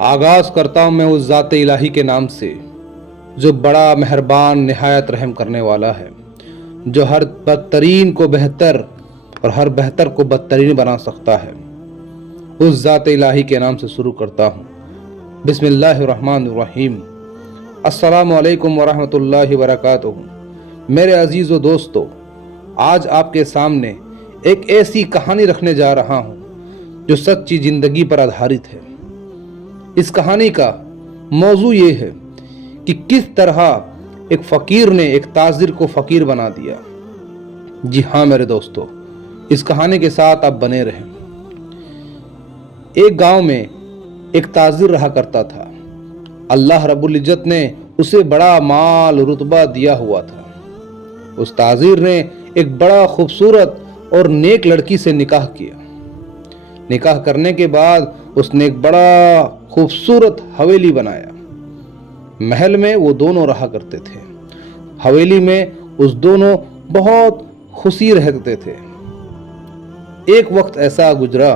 आगाज करता हूँ मैं उस ज़ात इलाही के नाम से जो बड़ा मेहरबान निहायत रहम करने वाला है, जो हर बदतरीन को बेहतर और हर बेहतर को बदतरीन बना सकता है। उस ज़ात इलाही के नाम से शुरू करता हूँ। बिस्मिल्लाहिर्रहमानिर्रहीम। अस्सलामु अलैकुम वरहमतुल्लाहि वबरकातुहू। मेरे अजीज़ व दोस्तों, आज आपके सामने एक ऐसी कहानी रखने जा रहा हूँ जो सच्ची ज़िंदगी पर आधारित है। इस कहानी का मौजू ये है कि किस तरह एक फ़कीर ने एक ताजिर को फ़कीर बना दिया। जी हाँ मेरे दोस्तों, इस कहानी के साथ आप बने रहें। एक गांव में एक ताजिर रहा करता था। अल्लाह रब्बुल इज्जत ने उसे बड़ा माल रुतबा दिया हुआ था। उस ताजिर ने एक बड़ा खूबसूरत और नेक लड़की से निकाह किया। निकाह करने के बाद उसने एक बड़ा खूबसूरत हवेली बनाया। महल में वो दोनों रहा करते थे। हवेली में उस दोनों बहुत खुशी रहते थे। एक वक्त ऐसा गुजरा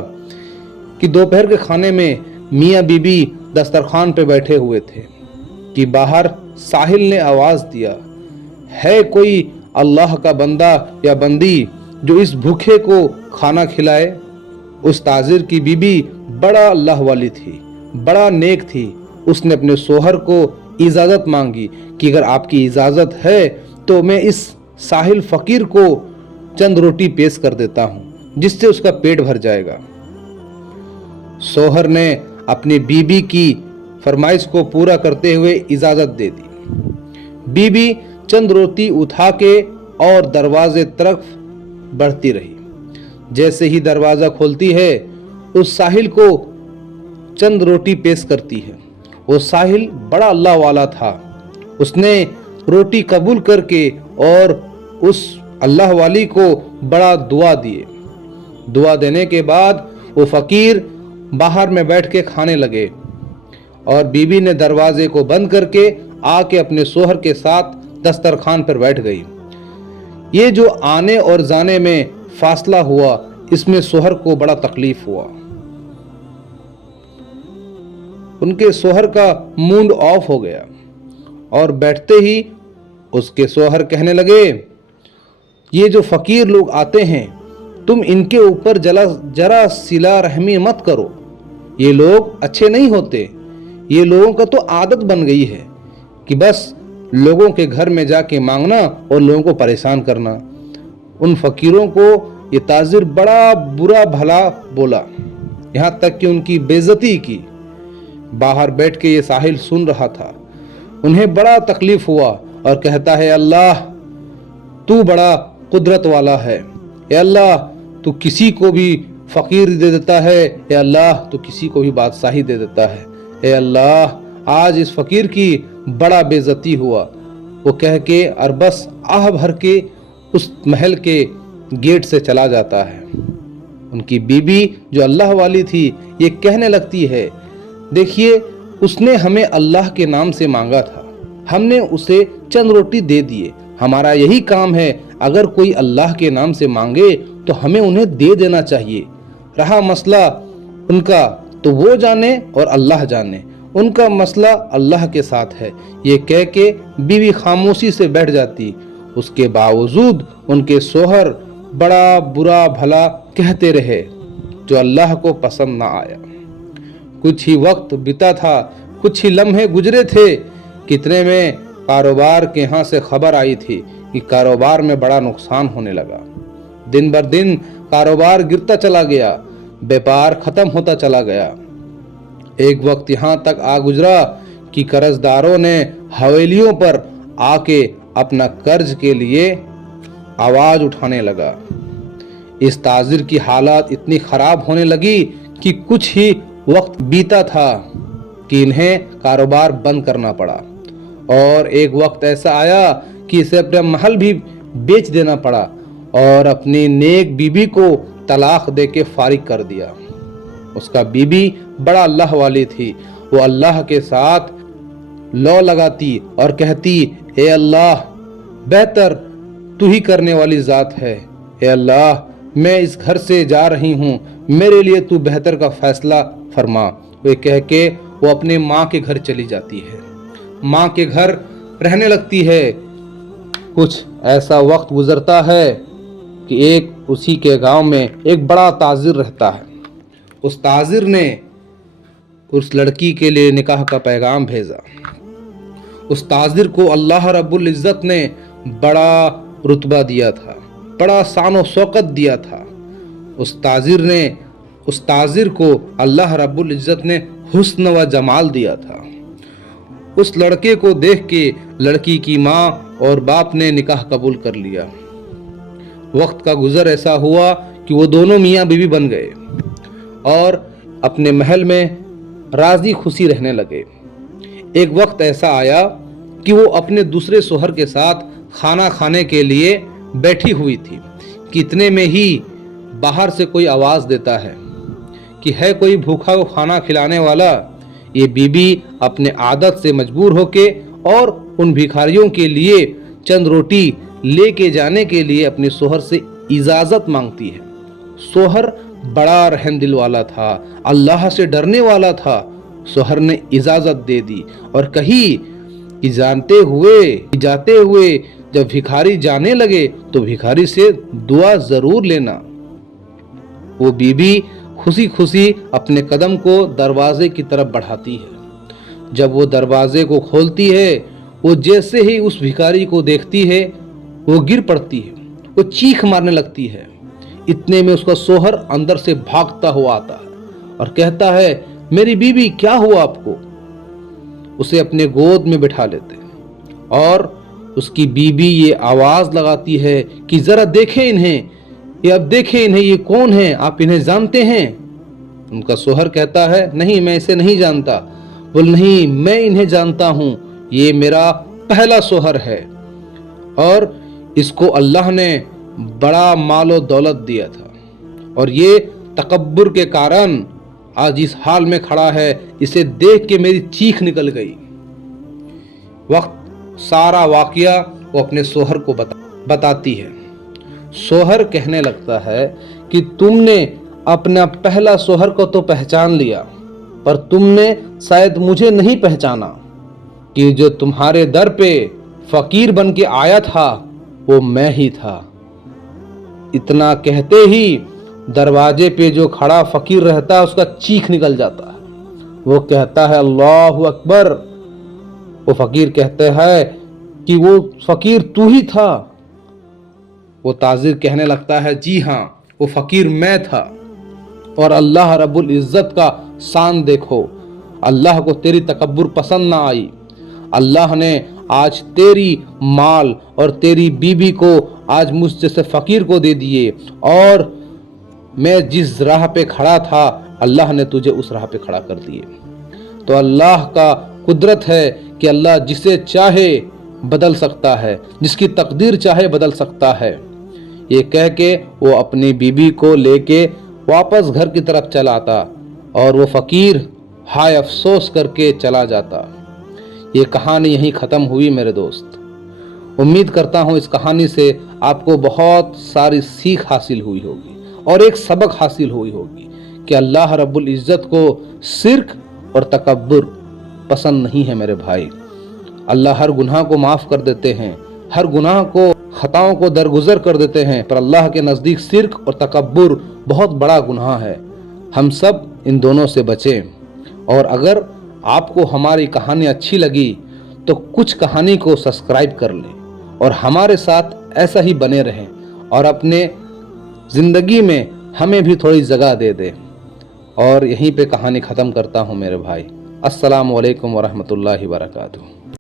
कि दोपहर के खाने में मियाँ बीबी दस्तरखान पे बैठे हुए थे कि बाहर साहिल ने आवाज़ दिया, है कोई अल्लाह का बंदा या बंदी जो इस भूखे को खाना खिलाए। उस ताजिर की बीबी बड़ा अल्लाह वाली थी, बड़ा नेक थी। उसने अपने शोहर को इजाज़त मांगी कि अगर आपकी इजाज़त है तो मैं इस साहिल फ़कीर को चंद रोटी पेश कर देता हूँ जिससे उसका पेट भर जाएगा। शोहर ने अपनी बीबी की फरमाइश को पूरा करते हुए इजाज़त दे दी। बीबी चंद रोटी उठा के और दरवाजे तरफ बढ़ती रही। जैसे ही दरवाज़ा खोलती है उस साहिल को चंद रोटी पेश करती है। वो साहिल बड़ा अल्लाह वाला था। उसने रोटी कबूल करके और उस अल्लाह वाली को बड़ा दुआ दिए। दुआ देने के बाद वो फ़कीर बाहर में बैठ के खाने लगे और बीबी ने दरवाजे को बंद करके आके अपने शोहर के साथ दस्तरखान पर बैठ गई। ये जो आने और जाने में फासला हुआ, इसमें शोहर को बड़ा तकलीफ हुआ। उनके शोहर का मूड ऑफ हो गया और बैठते ही उसके शोहर कहने लगे, ये जो फ़कीर लोग आते हैं तुम इनके ऊपर जरा सिला रहमी मत करो। ये लोग अच्छे नहीं होते। ये लोगों का तो आदत बन गई है कि बस लोगों के घर में जाके मांगना और लोगों को परेशान करना। उन फ़कीरों को ये ताजिर बड़ा बुरा भला बोला, यहाँ तक कि उनकी बेइज्जती की। बाहर बैठ के ये साहिल सुन रहा था। उन्हें बड़ा तकलीफ हुआ और कहता है, अल्लाह तू बड़ा कुदरत वाला है। या अल्लाह तू किसी को भी फ़कीर दे देता है, या अल्लाह तू किसी को भी बादशाही दे देता है। ए अल्लाह आज इस फ़कीर की बड़ा बेइज्जती हुआ। वो कह के और बस आह भर के उस महल के गेट से चला जाता है। उनकी बीबी जो अल्लाह वाली थी ये कहने लगती है, देखिए उसने हमें अल्लाह के नाम से मांगा था, हमने उसे चंद रोटी दे दिए। हमारा यही काम है, अगर कोई अल्लाह के नाम से मांगे तो हमें उन्हें दे देना चाहिए। रहा मसला उनका तो वो जाने और अल्लाह जाने, उनका मसला अल्लाह के साथ है। ये कह के बीवी खामोशी से बैठ जाती। उसके बावजूद उनके शोहर बड़ा बुरा भला कहते रहे जो अल्लाह को पसंद ना आया। कुछ ही वक्त बीता था, कुछ ही लम्हे गुजरे थे, कितने में कारोबार के यहाँ से खबर आई थी कि कारोबार में बड़ा नुकसान होने लगा। दिन बर दिन कारोबार गिरता चला गया, व्यापार खत्म होता चला गया। एक वक्त यहाँ तक आ गुजरा कि कर्जदारों ने हवेलियों पर आके अपना कर्ज के लिए आवाज उठाने लगा। इस ताजिर की हालत इतनी खराब होने लगी कि कुछ ही वक्त बीता था कि इन्हें कारोबार बंद करना पड़ा। और एक वक्त ऐसा आया कि इसे अपना महल भी बेच देना पड़ा और अपनी नेक बीबी को तलाक दे के फारिग कर दिया। उसका बीबी बड़ा अल्लाह वाली थी। वो अल्लाह के साथ लौ लगाती और कहती, ए अल्लाह बेहतर तू ही करने वाली ज़ात है। ए अल्लाह मैं इस घर से जा रही हूँ, मेरे लिए तू बेहतर का फैसला फरमा। वे कह के वो अपने माँ के घर चली जाती है। माँ के घर रहने लगती है। कुछ ऐसा वक्त गुजरता है कि एक उसी के गांव में एक बड़ा ताजिर रहता है। उस ताजिर ने उस लड़की के लिए निकाह का पैगाम भेजा। उस ताजिर को अल्लाह रब्बुल इज़्ज़त ने बड़ा रुतबा दिया था, बड़ा शान और शौकत दिया था। उस ताजिर को अल्लाह रब्बुल इज़्ज़त ने हुस्न व जमाल दिया था। उस लड़के को देख के लड़की की माँ और बाप ने निकाह कबूल कर लिया। वक्त का गुजर ऐसा हुआ कि वो दोनों मियाँ बीवी बन गए और अपने महल में राजी खुशी रहने लगे। एक वक्त ऐसा आया कि वो अपने दूसरे शोहर के साथ खाना खाने के लिए बैठी हुई थी कि इतने में ही बाहर से कोई आवाज़ देता है कि है कोई भूखा को खाना खिलाने वाला। ये बीबी अपने आदत से मजबूर होके और उन भिखारियों के लिए चंद रोटी लेके जाने के लिए अपने शोहर से इजाज़त मांगती है। शोहर बड़ा रहम दिल वाला था, अल्लाह से डरने वाला था। शोहर ने इजाज़त दे दी और कही कि जाते हुए जब भिखारी जाने लगे तो भिखारी से दुआ ज़रूर लेना। वो बीबी खुशी खुशी अपने कदम को दरवाजे की तरफ बढ़ाती है। जब वो दरवाजे को खोलती है, वो जैसे ही उस भिखारी को देखती है वो गिर पड़ती है, वो चीख मारने लगती है। इतने में उसका शोहर अंदर से भागता हुआ आता है और कहता है, मेरी बीबी क्या हुआ आपको? उसे अपने गोद में बिठा लेते और उसकी बीबी ये आवाज़ लगाती है कि ज़रा देखें इन्हें, ये कौन है, आप इन्हें जानते हैं? उनका शोहर कहता है, नहीं मैं इसे नहीं जानता। बोल नहीं, मैं इन्हें जानता हूँ, ये मेरा पहला शोहर है और इसको अल्लाह ने बड़ा मालो दौलत दिया था और ये तकब्बुर के कारण आज इस हाल में खड़ा है। इसे देख के मेरी चीख निकल गई। सारा वाकया वो अपने शोहर को बताती है। शोहर कहने लगता है कि तुमने अपना पहला शोहर को तो पहचान लिया, पर तुमने शायद मुझे नहीं पहचाना कि जो तुम्हारे दर पे फकीर बन के आया था वो मैं ही था। इतना कहते ही दरवाजे पे जो खड़ा फकीर रहता है उसका चीख निकल जाता है। वो कहता है अल्लाहु अकबर। वो फकीर कहते हैं कि वो फकीर तू ही था। वो ताजिर कहने लगता है, जी हाँ, वो फकीर मैं था और अल्लाह रब्बुल इज़्ज़त का शान देखो, अल्लाह को तेरी तकब्बुर पसंद ना आई। अल्लाह ने आज तेरी माल और तेरी बीबी को आज मुझ जैसे फकीर को दे दिए और मैं जिस राह पे खड़ा था अल्लाह ने तुझे उस राह पे खड़ा कर दिए। तो अल्लाह का कुदरत है कि अल्लाह जिसे चाहे बदल सकता है, जिसकी तकदीर चाहे बदल सकता है। ये कह के वो अपनी बीबी को लेके वापस घर की तरफ चला आता और वो फकीर हाय अफसोस करके चला जाता। ये कहानी यहीं ख़त्म हुई मेरे दोस्त। उम्मीद करता हूँ इस कहानी से आपको बहुत सारी सीख हासिल हुई होगी और एक सबक हासिल हुई होगी कि अल्लाह रब्बुल इज़्ज़त को शिर्क और तकब्बुर पसंद नहीं है मेरे भाई। अल्लाह हर गुनाह को माफ़ कर देते हैं, हर गुनाह को खताओं को दरगुजर कर देते हैं, पर अल्लाह के नज़दीक शिर्क और तकब्बुर बहुत बड़ा गुनाह है। हम सब इन दोनों से बचें। और अगर आपको हमारी कहानी अच्छी लगी तो कुछ कहानी को सब्सक्राइब कर लें और हमारे साथ ऐसा ही बने रहें और अपने ज़िंदगी में हमें भी थोड़ी जगह दे दें। और यहीं पे कहानी ख़त्म करता हूँ मेरे भाई। अस्सलामु अलैकुम वरहमतुल्लाहि वबरकातुहू।